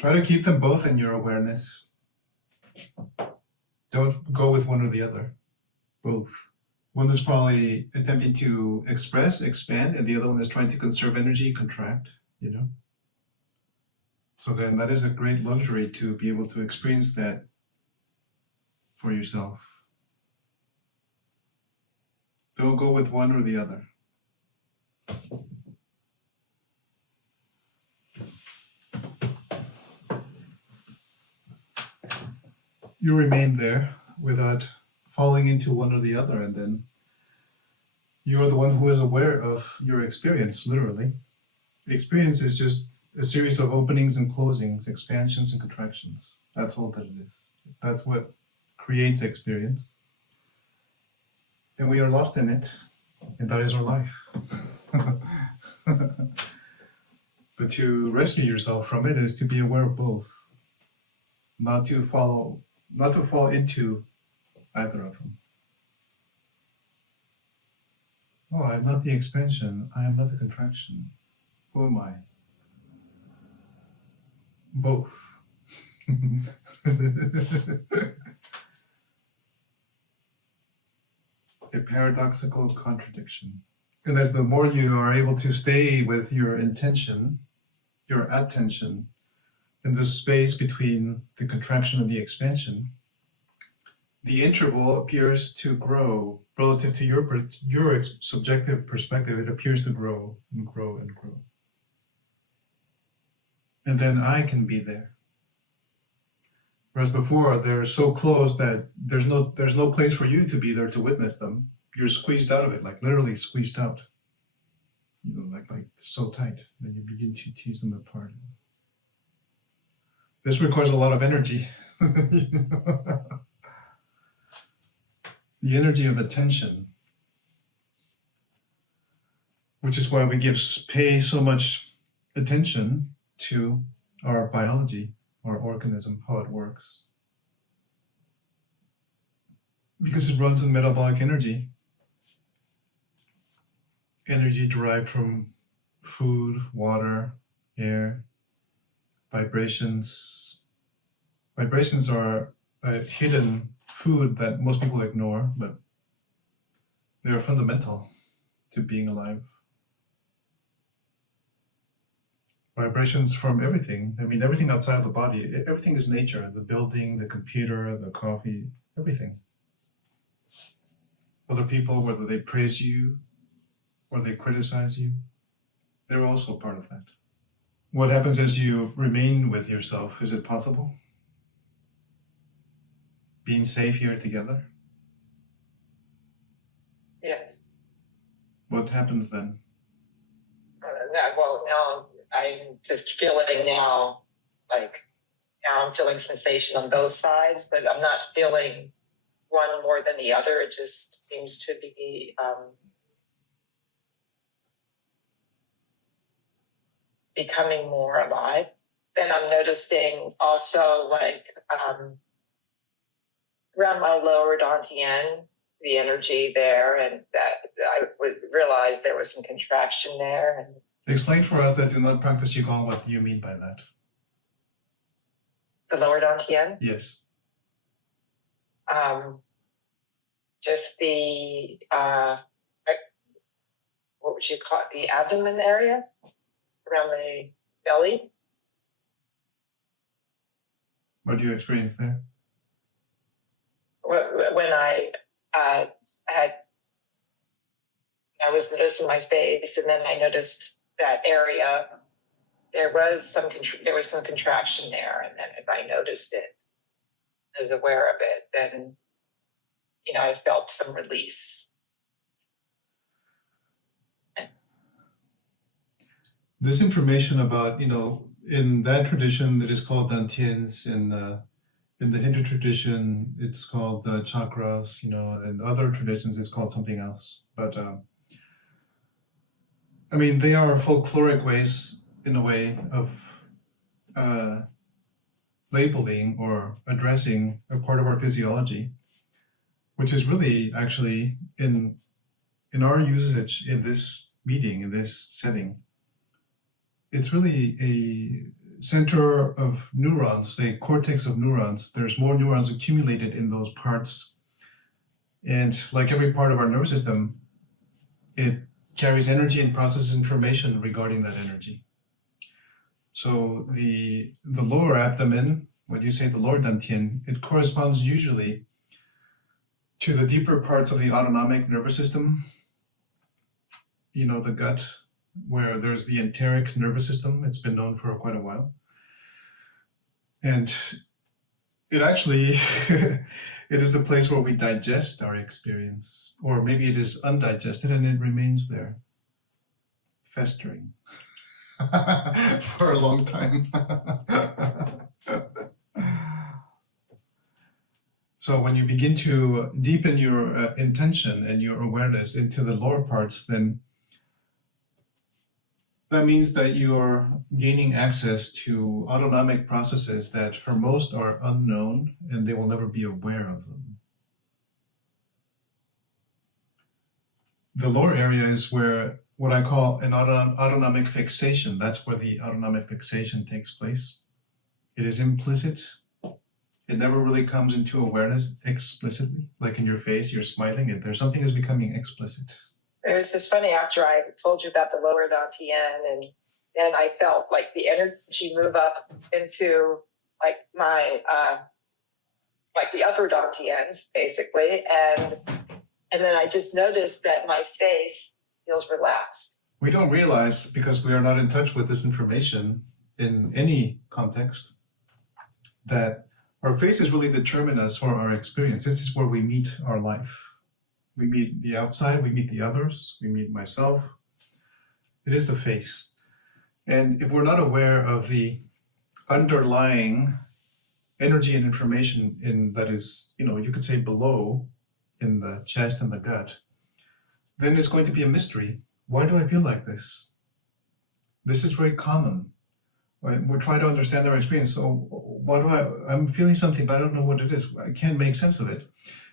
Try to keep them both in your awareness. Don't go with one or the other. Both. One is probably attempting to express, expand, and the other one is trying to conserve energy, contract, you know? So then that is a great luxury to be able to experience that for yourself. Don't go with one or the other. You remain there without falling into one or the other, and then you're the one who is aware of your experience, literally. The experience is just a series of openings and closings, expansions and contractions. That's all that it is. That's what creates experience. And we are lost in it, and that is our life. But to rescue yourself from it is to be aware of both, not to fall into either of them. Oh, I am not the expansion. I am not the contraction. Who am I? Both. A paradoxical contradiction. And as the more you are able to stay with your intention, your attention, in the space between the contraction and the expansion, the interval appears to grow relative to your subjective perspective. It appears to grow and grow and grow. And then I can be there. Whereas before, they're so close that there's no place for you to be there to witness them. You're squeezed out of it, like literally squeezed out. You know, like so tight that you begin to tease them apart. This requires a lot of energy. The energy of attention, which is why we pay so much attention to our biology, our organism, how it works. Because it runs on metabolic energy. Energy derived from food, water, air, vibrations. Vibrations are a hidden food that most people ignore, but they are fundamental to being alive. Vibrations from everything. I mean, everything outside of the body. Everything is nature. The building, the computer, the coffee, everything. Other people, whether they praise you or they criticize you, they're also part of that. What happens as you remain with yourself? Is it possible? Being safe here together? Yes. What happens then? Well, now I'm just feeling now, like, now I'm feeling sensation on both sides, but I'm not feeling one more than the other. It just seems to be becoming more alive. Then I'm noticing also, like, around my lower dantian, the energy there, and that I would realize there was some contraction there. And explain for us that do not practice Qigong what you mean by that. The lower dantian? Yes. Just the, what would you call it? The abdomen area around the belly. What do you experience there? When I was noticing my face, and then I noticed that area. There was some contraction there, and then as I noticed it, as aware of it, then I felt some release. This information about in that tradition that is called dantians, in the Hindu tradition, it's called chakras, and other traditions, it's called something else. But, I mean, they are folkloric ways, in a way, of labeling or addressing a part of our physiology, which is really, actually, in our usage in this meeting, in this setting, it's really center of neurons, the cortex of neurons, there's more neurons accumulated in those parts. And like every part of our nervous system, it carries energy and processes information regarding that energy. So the lower abdomen, when you say the lower dantian, it corresponds usually to the deeper parts of the autonomic nervous system, you know, the gut, where there's the enteric nervous system. It's been known for quite a while. And it actually, it is the place where we digest our experience, or maybe it is undigested and it remains there, festering for a long time. So when you begin to deepen your intention and your awareness into the lower parts, then that means that you're gaining access to autonomic processes that for most are unknown and they will never be aware of them. The lower area is where what I call an autonomic fixation. That's where the autonomic fixation takes place. It is implicit. It never really comes into awareness explicitly, like in your face, you're smiling, and there's something is becoming explicit. It was just funny after I told you about the lower dantian, and then I felt like the energy move up into like my like the upper dantians basically, and then I just noticed that my face feels relaxed. We don't realize, because we are not in touch with this information in any context, that our faces really determine us for our experience. This is where we meet our life. We meet the outside, we meet the others, we meet myself. It is the face. And if we're not aware of the underlying energy and information in that is, you know, you could say below in the chest and the gut, then it's going to be a mystery. Why do I feel like this? This is very common. Right? We're trying to understand our experience. So I'm feeling something, but I don't know what it is. I can't make sense of it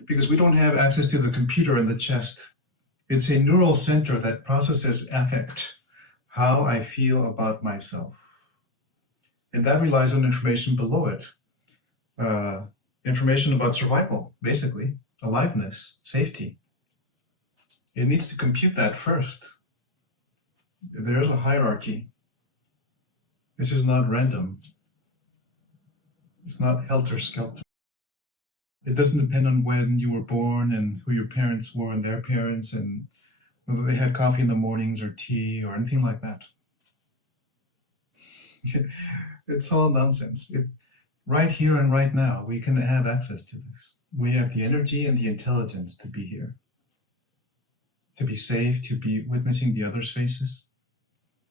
because we don't have access to the computer in the chest. It's a neural center that processes affect, how I feel about myself. And that relies on information below it. Information about survival, basically, aliveness, safety. It needs to compute that first. There's a hierarchy. This is not random. It's not helter-skelter. It doesn't depend on when you were born and who your parents were and their parents and whether they had coffee in the mornings or tea or anything like that. It's all nonsense. Right here and right now, we can have access to this. We have the energy and the intelligence to be here, to be safe, to be witnessing the other's faces.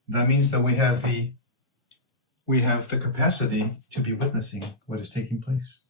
That means that we have the capacity to be witnessing what is taking place.